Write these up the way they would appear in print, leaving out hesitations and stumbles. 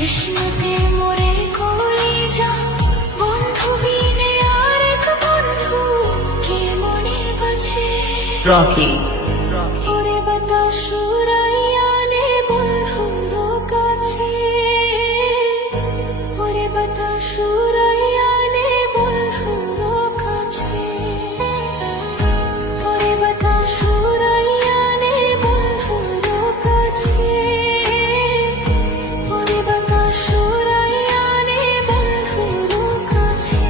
তৃষ্ণাতে মরে কলিজা, বন্ধু বিনে আরেক বন্ধু কে মনে বাঁচে। রকি ওরে বাতাস উড়াইয়া নে বন্ধুর কাছে, ওরে বাতাস উড়াইয়া নে বন্ধুর কাছে, ওরে বাতাস উড়াইয়া নে বন্ধুর কাছে, ওরে বাতাস উড়াইয়া নে বন্ধুর কাছে।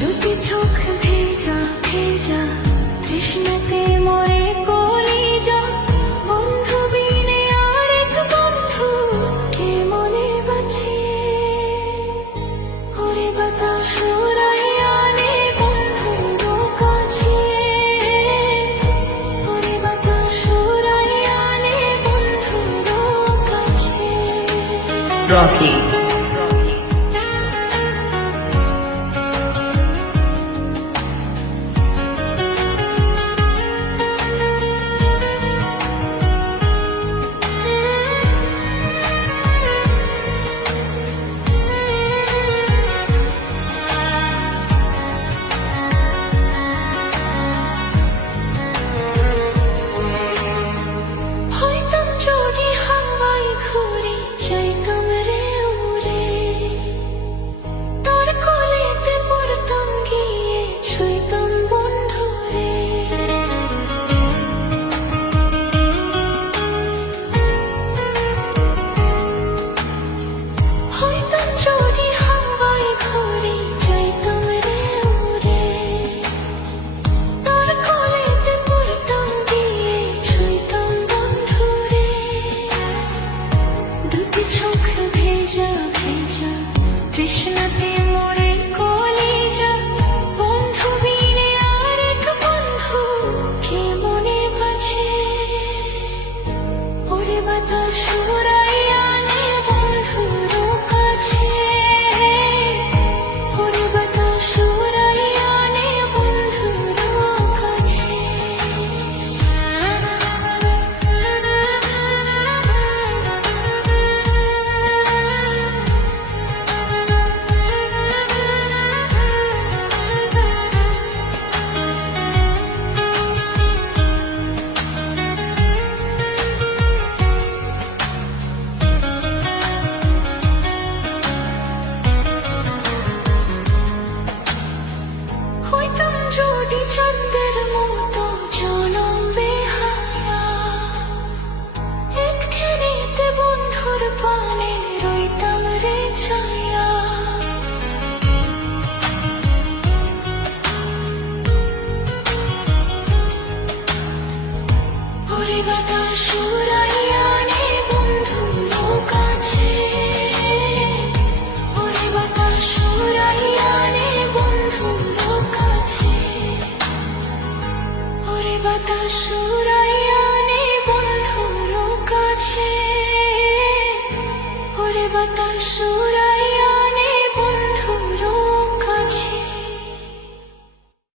দুটি চোখ ভেজা ভেজা, তৃষ্ণাতে মরে কলিজা, বন্ধু বিনে আরেক বন্ধু কে মনে বাঁচে। ওরে বাতাস উড়াইয়া নে বন্ধুর কাছে, ওরে বাতাস উড়াইয়া নে বন্ধুর কাছে। রকি হইতাম যদি হাওয়ায় ঘুরে যাইতাম রে উড়ে, তার কোলেতে পড়তাম গিয়ে ছুঁইতাম বন্ধুরে। হইতাম যদি হাওয়ায় ঘুরে যাইতাম রে উড়ে, তার কোলেতে পড়তাম গিয়ে ছুঁইতাম বন্ধুরে। দুটি চোখ ভেজা ভেজা, তৃষ্ণাতে মরে কলিজা, বন্ধু বিনে আরেক বন্ধু কে মনে বাঁচে। ওরে বাতাস উড়াইয়া নে বন্ধুর কাছে, ওরে বাতাস উড়াইয়া নে বন্ধুর কাছে। হইতাম যদি চাঁদের মতো জনম বেহায়া, একখানেতে বন্ধুর পানে রইতাম রে ছায়া। ওরে বাতাস উড়াইয়া নে বন্ধুর কাছে, ওরে বাতাস উড়াইয়া নে বন্ধুর কাছে, ওরে বাতাস উড়াইয়া নে বন্ধুর কাছে, ওরে বাতাস উড়াইয়া